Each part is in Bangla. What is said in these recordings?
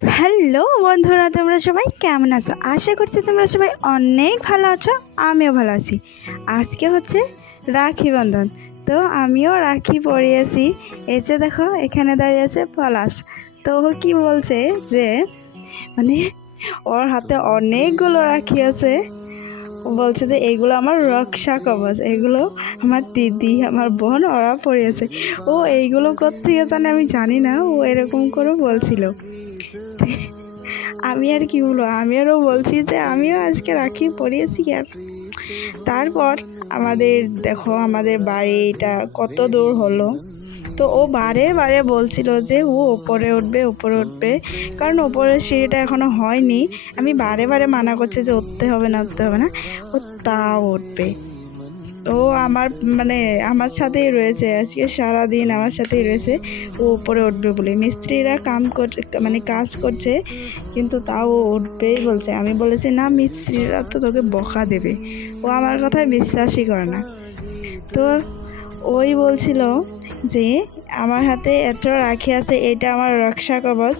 হ্যালো বন্ধুরা, তোমরা সবাই কেমন আছো? আশা করছি তোমরা সবাই অনেক ভালো আছো। আমিও ভালো আছি। আজকে হচ্ছে রাখি বন্ধন, তো আমিও রাখি পরিয়েছি। এই যে দেখো, এখানে দাঁড়িয়ে আছে পলাশ। তো ও কি বলছে যে মানে ওর হাতে অনেকগুলো রাখি আছে। ও বলছে যে এগুলো আমার রক্ষা কবচ, এগুলো আমার দিদি আমার বোন ওরা পরিয়েছে। ও এইগুলো কোত্থেকে জানে আমি জানি না, ও এরকম করে বলছিল। আমি আর কি বলবো, আমি আরও বলছি যে আমিও আজকে রাখি পরিয়েছি। আর তারপর দেখো আমাদের বাড়িটা কত দূর হলো। তো ও বারে বারে বলছিল যে ও ওপরে উঠবে উপরে উঠবে, কারণ ওপরের সিঁড়িটা এখনো হয়নি। আমি বারে বারে মানা করছি যে উঠতে হবে না উঠতে হবে না, ও তাও উঠবে। ও আমার আমার সাথেই রয়েছে, আজকে সারাদিন আমার সাথেই রয়েছে। ও উপরে উঠবে বলে মিস্ত্রিরা কাজ করছে, কিন্তু তাও ও উঠবেই বলছে। আমি বলেছি না, মিস্ত্রিরা তো তোকে বকা দেবে। ও আমার কথায় বিশ্বাসই করে না। তো ওই বলছিল যে আমার হাতে এত রাখি আছে, এটা আমার রক্ষা কবচ,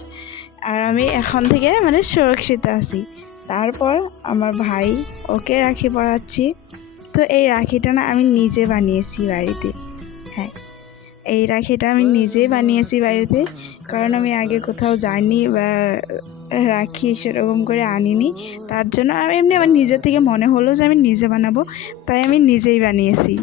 আর আমি এখন থেকে সুরক্ষিত আছি। তারপর আমার ভাই ওকে রাখি পরাচ্ছি। তো এই রাখিটা না আমি নিজে বানিয়েছি বাড়িতে। হ্যাঁ, এই রাখিটা আমি নিজেই বানিয়েছি বাড়িতে, কারণ আমি আগে কোথাও যাইনি বা রাখি সেরকম করে আনিনি। তার জন্য আমি আমার নিজে থেকে মনে হলো যে আমি নিজে বানাবো, তাই আমি নিজেই বানিয়েছি।